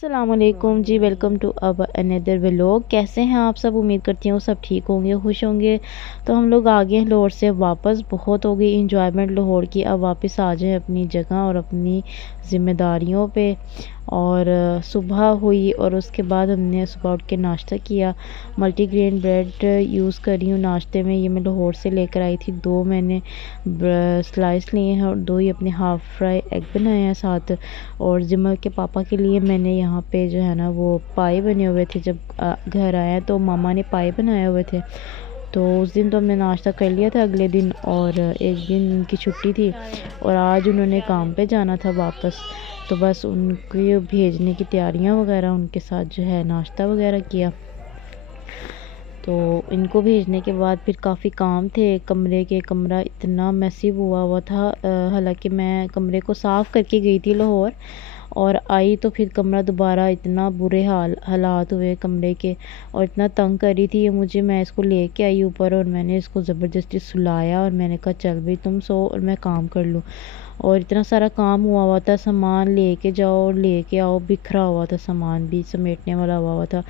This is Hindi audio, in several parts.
अस्सलामुअलैकुम जी, welcome to our another vlog. कैसे हैं आप सब? उम्मीद करती हूँ सब ठीक होंगे, खुश होंगे। तो हम लोग आ गए हैं लाहौर से वापस। बहुत हो गई इंजॉयमेंट लाहौर की, अब वापस आ जाएं अपनी जगह और अपनी ज़िम्मेदारियों पे। और सुबह हुई और उसके बाद हमने सुबह उठ के नाश्ता किया। मल्टीग्रेन ब्रेड यूज़ कर रही हूँ नाश्ते में। ये मैं लाहौर से लेकर आई थी। 2 मैंने स्लाइस लिए हैं और 2 ही अपने हाफ़ फ्राई एग बनाए हैं साथ। और जिमल के पापा के लिए मैंने यहाँ पे जो है ना वो पाए बने हुए थे। जब घर आया तो मामा ने पाए बनाए हुए थे, तो उस दिन तो हमने नाश्ता कर लिया था अगले दिन। और एक दिन उनकी छुट्टी थी और आज उन्होंने काम पे जाना था वापस। तो बस उनके भेजने की तैयारियां वगैरह, उनके साथ जो है नाश्ता वगैरह किया। तो इनको भेजने के बाद फिर काफ़ी काम थे कमरे के। कमरा इतना मैसी हुआ था। हालांकि मैं कमरे को साफ़ करके गई थी लाहौर, और आई तो फिर कमरा दोबारा इतना बुरे हालात हुए कमरे के, और इतना तंग कर रही थी ये मुझे। मैं इसको लेके आई ऊपर और मैंने इसको ज़बरदस्ती सुलाया और मैंने कहा चल भाई तुम सो और मैं काम कर लूँ। और इतना सारा काम हुआ था, सामान लेके जाओ लेके आओ, बिखरा हुआ था, सामान भी समेटने वाला हुआ था।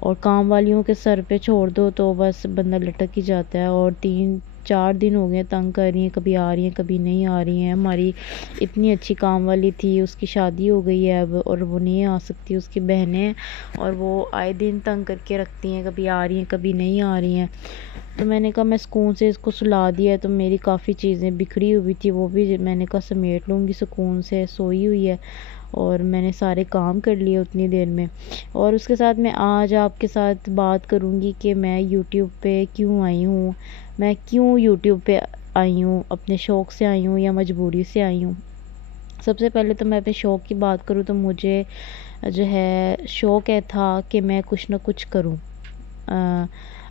और काम वालियों के सर पे छोड़ दो तो बस बंदा लटक ही जाता है। और 3-4 दिन हो गए तंग कर रही हैं, कभी आ रही हैं कभी नहीं आ रही हैं। हमारी इतनी अच्छी काम वाली थी, उसकी शादी हो गई है अब और वो नहीं आ सकती, उसकी बहनें, और वो आए दिन तंग करके रखती हैं, कभी आ रही हैं कभी नहीं आ रही हैं। तो मैंने कहा मैं सुकून से इसको सुला दिया है। तो मेरी काफ़ी चीज़ें बिखरी हुई थी, वो भी मैंने कहा समेट लूँगी, सुकून से सोई हुई है। और मैंने सारे काम कर लिए उतनी देर में। और उसके साथ मैं आज आपके साथ बात करूँगी कि मैं यूट्यूब पे क्यों आई हूँ, मैं क्यों यूट्यूब पे आई हूँ, अपने शौक़ से आई हूँ या मजबूरी से आई हूँ। सबसे पहले तो मैं अपने शौक़ की बात करूँ तो मुझे जो है शौक़ है था कि मैं कुछ ना कुछ करूँ,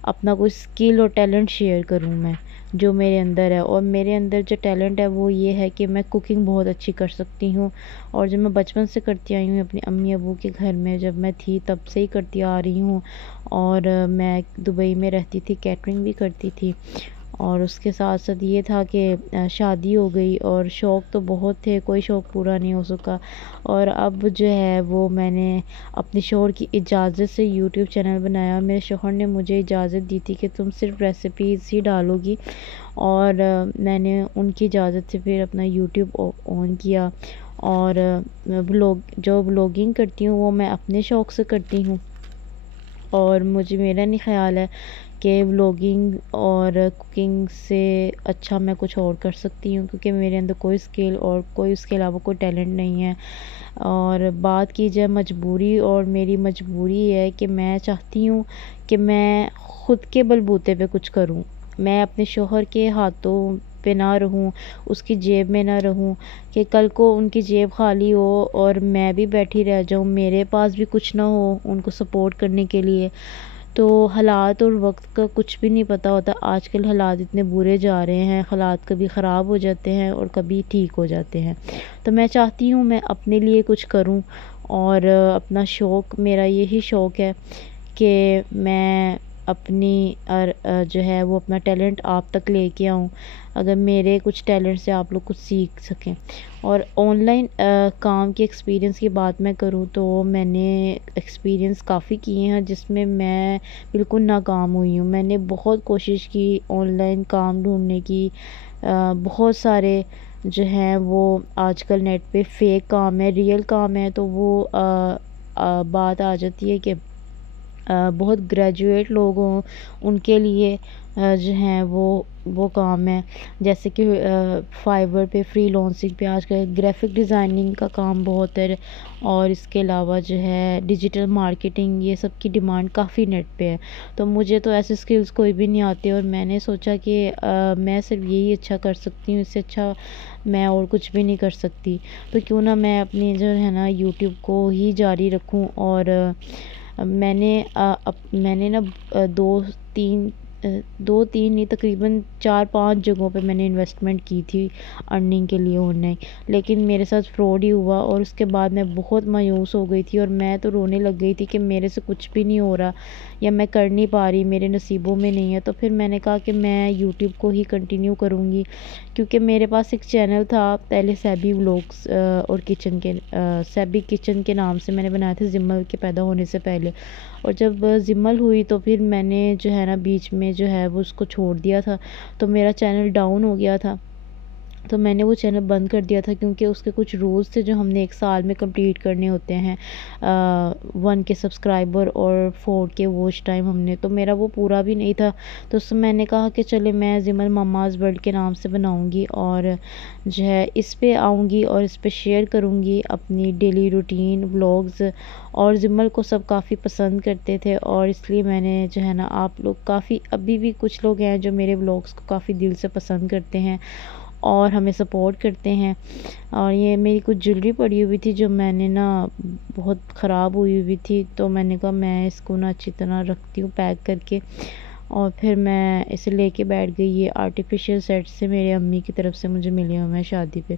अपना कोई स्किल और टैलेंट शेयर करूँ मैं, जो मेरे अंदर है। और मेरे अंदर जो टैलेंट है वो ये है कि मैं कुकिंग बहुत अच्छी कर सकती हूँ। और जो मैं बचपन से करती आई हूँ अपनी अम्मी अबू के घर में, जब मैं थी तब से ही करती आ रही हूँ। और मैं दुबई में रहती थी, कैटरिंग भी करती थी। और उसके साथ साथ ये था कि शादी हो गई और शौक़ तो बहुत थे, कोई शौक़ पूरा नहीं हो सका। और अब जो है वो मैंने अपने शौहर की इजाज़त से यूट्यूब चैनल बनाया। मेरे शौहर ने मुझे इजाज़त दी थी कि तुम सिर्फ़ रेसिपीज़ ही डालोगी, और मैंने उनकी इजाज़त से फिर अपना यूट्यूब ऑन किया। और व्लॉगिंग करती हूँ वो मैं अपने शौक़ से करती हूँ। और मुझे, मेरा नहीं ख़्याल है कि व्लॉगिंग और कुकिंग से अच्छा मैं कुछ और कर सकती हूँ, क्योंकि मेरे अंदर कोई स्किल और कोई उसके अलावा कोई टैलेंट नहीं है। और बात की जाए मजबूरी, और मेरी मजबूरी है कि मैं चाहती हूँ कि मैं ख़ुद के बलबूते पे कुछ करूँ। मैं अपने शौहर के हाथों पे ना रहूँ, उसकी जेब में ना रहूँ, कि कल को उनकी जेब खाली हो और मैं भी बैठी रह जाऊँ, मेरे पास भी कुछ ना हो उनको सपोर्ट करने के लिए। तो हालात और वक्त का कुछ भी नहीं पता होता। आजकल हालात इतने बुरे जा रहे हैं, हालात कभी ख़राब हो जाते हैं और कभी ठीक हो जाते हैं। तो मैं चाहती हूँ मैं अपने लिए कुछ करूँ। और अपना शौक़, मेरा यही शौक़ है कि मैं अपनी जो है वो अपना टैलेंट आप तक लेके आऊँ, अगर मेरे कुछ टैलेंट से आप लोग कुछ सीख सकें। और ऑनलाइन काम के एक्सपीरियंस की बात मैं करूँ तो मैंने एक्सपीरियंस काफ़ी किए हैं जिसमें मैं बिल्कुल नाकाम हुई हूँ। मैंने बहुत कोशिश की ऑनलाइन काम ढूँढने की। बहुत सारे जो हैं वो आजकल नेट पे फेक काम है, रियल काम है, तो वो बात आ जाती है कि बहुत ग्रेजुएट लोग हों उनके लिए जो हैं वो काम है। जैसे कि फाइवर पे, फ्रीलांसिंग पे आजकल ग्राफिक डिज़ाइनिंग का काम बहुत है। और इसके अलावा जो है डिजिटल मार्केटिंग, ये सब की डिमांड काफ़ी नेट पे है। तो मुझे तो ऐसे स्किल्स कोई भी नहीं आते, और मैंने सोचा कि मैं सिर्फ यही अच्छा कर सकती हूँ, इससे अच्छा मैं और कुछ भी नहीं कर सकती। तो क्यों ना मैं अपनी जो है ना यूट्यूब को ही जारी रखूँ। और मैंने ना 2-3 नहीं, तकरीबन 4-5 जगहों पे मैंने इन्वेस्टमेंट की थी अर्निंग के लिए ऑनलाइन, लेकिन मेरे साथ फ्रॉड ही हुआ। और उसके बाद मैं बहुत मायूस हो गई थी और मैं तो रोने लग गई थी कि मेरे से कुछ भी नहीं हो रहा या मैं कर नहीं पा रही, मेरे नसीबों में नहीं है। तो फिर मैंने कहा कि मैं यूट्यूब को ही कंटिन्यू करूँगी, क्योंकि मेरे पास एक चैनल था पहले, सैबी व्लॉग्स और किचन के, सैबी किचन के नाम से मैंने बनाया था जिम्मल के पैदा होने से पहले। और जब जिम्मल हुई तो फिर मैंने जो है ना बीच में जो है वो उसको छोड़ दिया था, तो मेरा चैनल डाउन हो गया था। तो मैंने वो चैनल बंद कर दिया था क्योंकि उसके कुछ रूल्स थे जो हमने एक साल में कंप्लीट करने होते हैं। 1 के सब्सक्राइबर और 4 के वॉच टाइम हमने, तो मेरा वो पूरा भी नहीं था। तो उसमें मैंने कहा कि चले मैं जिमल मम्माज़ वर्ल्ड के नाम से बनाऊंगी और जो है इस पे आऊँगी और इस पे शेयर करूँगी अपनी डेली रूटीन व्लॉग्स। और जिमल को सब काफ़ी पसंद करते थे और इसलिए मैंने जो है ना, आप लोग काफ़ी अभी भी कुछ लोग हैं जो मेरे व्लॉग्स को काफ़ी दिल से पसंद करते हैं और हमें सपोर्ट करते हैं। और ये मेरी कुछ ज्वेलरी पड़ी हुई थी जो मैंने ना बहुत ख़राब हुई हुई थी, तो मैंने कहा मैं इसको ना अच्छी तरह रखती हूँ पैक करके, और फिर मैं इसे लेके बैठ गई। ये आर्टिफिशियल सेट से मेरे अम्मी की तरफ से मुझे मिले हुए हैं शादी पे।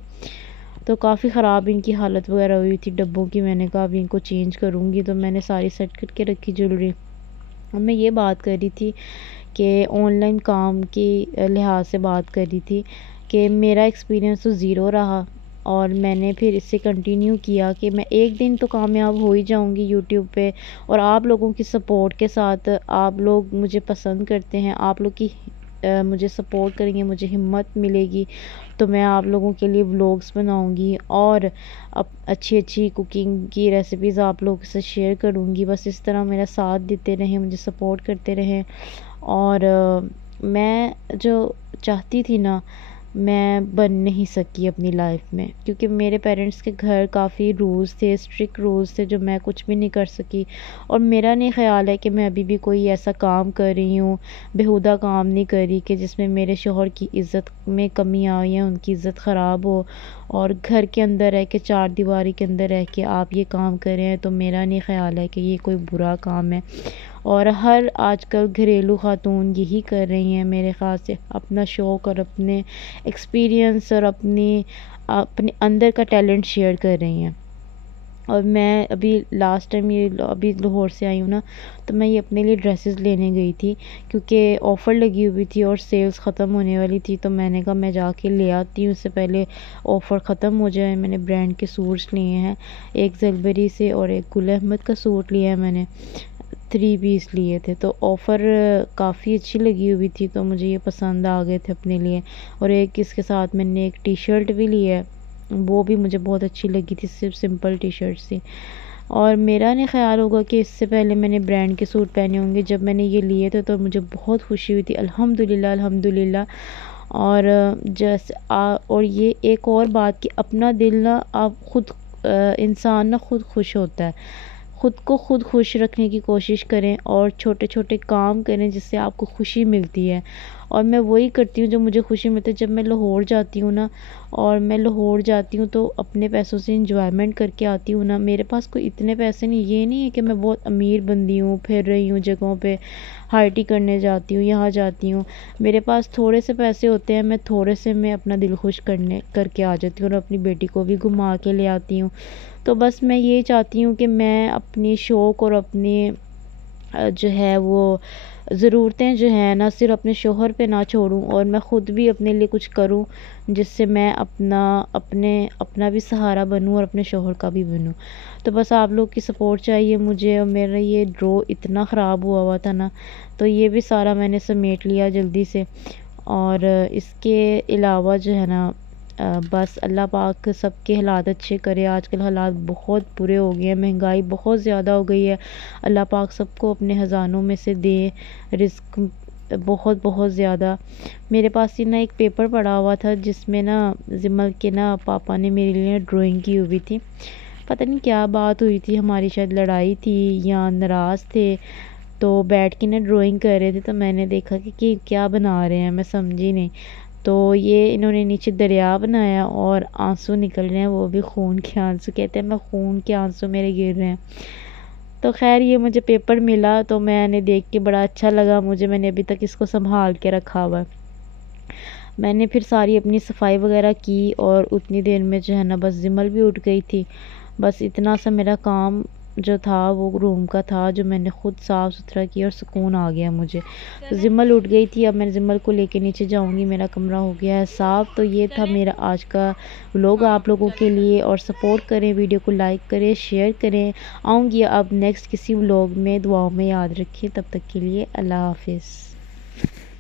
तो काफ़ी ख़राब इनकी हालत वगैरह हुई थी डब्बों की। मैंने कहा अभी इनको चेंज करूँगी, तो मैंने सारी सेट करके रखी ज्वेलरी। और मैं ये बात कर रही थी कि ऑनलाइन काम की लिहाज से बात कर रही थी कि मेरा एक्सपीरियंस तो ज़ीरो रहा, और मैंने फिर इससे कंटिन्यू किया कि मैं एक दिन तो कामयाब हो ही जाऊंगी यूट्यूब पे। और आप लोगों की सपोर्ट के साथ, आप लोग मुझे पसंद करते हैं, आप लोग की मुझे सपोर्ट करेंगे, मुझे हिम्मत मिलेगी, तो मैं आप लोगों के लिए व्लॉग्स बनाऊंगी और अब अच्छी अच्छी कुकिंग की रेसिपीज़ आप लोगों से शेयर करूंगी। बस इस तरह मेरा साथ देते रहें, मुझे सपोर्ट करते रहें। और मैं जो चाहती थी ना, मैं बन नहीं सकी अपनी लाइफ में, क्योंकि मेरे पेरेंट्स के घर काफ़ी रूल्स थे, स्ट्रिक्ट रूल्स थे, जो मैं कुछ भी नहीं कर सकी। और मेरा नहीं ख्याल है कि मैं अभी भी कोई ऐसा काम कर रही हूँ, बेहुदा काम नहीं कर रही कि जिसमें मेरे शोहर की इज़्ज़त में कमी आई है, उनकी इज़्ज़त ख़राब हो। और घर के अंदर रह के, चार दीवारी के अंदर रह के आप ये काम कर रहे हैं, तो मेरा नहीं ख्याल है कि ये कोई बुरा काम है। और हर आजकल घरेलू ख़ातून यही कर रही हैं मेरे ख़्याल से, अपना शौक़ और अपने एक्सपीरियंस और अपने अपने अंदर का टैलेंट शेयर कर रही हैं। और मैं अभी लास्ट टाइम ये अभी लाहौर से आई हूँ ना, तो मैं ये अपने लिए ड्रेसेस लेने गई थी क्योंकि ऑफ़र लगी हुई थी और सेल्स ख़त्म होने वाली थी। तो मैंने कहा मैं जाके ले आती हूँ, उससे पहले ऑफ़र ख़त्म हो जाए। मैंने ब्रांड के सूट्स लिए हैं, एक जलबरी से और एक गुल अहमद का सूट लिया है मैंने, 3 पीस लिए थे। तो ऑफ़र काफ़ी अच्छी लगी हुई थी, तो मुझे ये पसंद आ गए थे अपने लिए। और एक इसके साथ मैंने एक टी शर्ट भी ली है, वो भी मुझे बहुत अच्छी लगी थी, सिर्फ सिंपल टी शर्ट थी। और मेरा नहीं ख्याल होगा कि इससे पहले मैंने ब्रांड के सूट पहने होंगे। जब मैंने ये लिए थे तो मुझे बहुत खुशी हुई थी, अल्हम्दुलिल्लाह अल्हम्दुलिल्लाह। और जैसे और ये एक और बात कि अपना दिल ना आप खुद, इंसान ना खुद खुश होता है। खुद को खुद खुश रखने की कोशिश करें और छोटे छोटे काम करें जिससे आपको खुशी मिलती है। और मैं वही करती हूँ जो मुझे खुशी मिलती है। जब मैं लाहौर जाती हूँ ना, और मैं लाहौर जाती हूँ तो अपने पैसों से इंजॉयमेंट करके आती हूँ ना। मेरे पास कोई इतने पैसे नहीं, ये नहीं है कि मैं बहुत अमीर बंदी हूँ, फिर रही हूँ जगहों पे, पार्टी करने जाती हूँ, यहाँ जाती हूँ। मेरे पास थोड़े से पैसे होते हैं, मैं थोड़े से मैं अपना दिल खुश करने करके आ जाती हूँ और अपनी बेटी को भी घुमा के ले आती हूँ। तो बस मैं ये चाहती हूँ कि मैं अपनी शौक़ और अपनी जो है वो ज़रूरतें जो हैं ना, सिर्फ अपने शोहर पे ना छोड़ूं, और मैं ख़ुद भी अपने लिए कुछ करूं जिससे मैं अपना भी सहारा बनूं और अपने शोहर का भी बनूं। तो बस आप लोग की सपोर्ट चाहिए मुझे। और मेरा ये ड्रॉ इतना ख़राब हुआ था ना, तो ये भी सारा मैंने समेट लिया जल्दी से। और इसके अलावा जो है ना, बस अल्लाह पाक सबके हालात अच्छे करे। आजकल हालात बहुत बुरे हो गए हैं, महंगाई बहुत ज़्यादा हो गई है। अल्लाह पाक सबको अपने ख़जानों में से दे रिज़्क, बहुत बहुत ज़्यादा। मेरे पास ही ना एक पेपर पड़ा हुआ था जिसमें ना जिमल के ना पापा ने मेरे लिए ड्राइंग की हुई थी। पता नहीं क्या बात हुई थी हमारी, शायद लड़ाई थी या नाराज़ थे, तो बैठ के ना ड्राइंग कर रहे थे। तो मैंने देखा कि क्या बना रहे हैं, मैं समझी नहीं। तो ये इन्होंने नीचे दरिया बनाया और आंसू निकल रहे हैं, वो भी खून के आंसू। कहते हैं मैं खून के आंसू मेरे गिर रहे हैं। तो खैर ये मुझे पेपर मिला तो मैंने देख के बड़ा अच्छा लगा मुझे। मैंने अभी तक इसको संभाल के रखा हुआ है। मैंने फिर सारी अपनी सफाई वगैरह की और उतनी देर में जो है ना बस जिमल भी उठ गई थी। बस इतना सा मेरा काम जो था वो रूम का था, जो मैंने ख़ुद साफ़ सुथरा किया और सुकून आ गया मुझे। तो ज़िम्मल उठ गई थी, अब मैं ज़िम्मल को लेके नीचे जाऊँगी। मेरा कमरा हो गया है साफ़। तो ये था मेरा आज का व्लॉग आप लोगों के लिए, और सपोर्ट करें, वीडियो को लाइक करें, शेयर करें। आऊँगी अब नेक्स्ट किसी व्लॉग में, दुआओं में याद रखें। तब तक के लिए अल्लाह हाफ़िज़।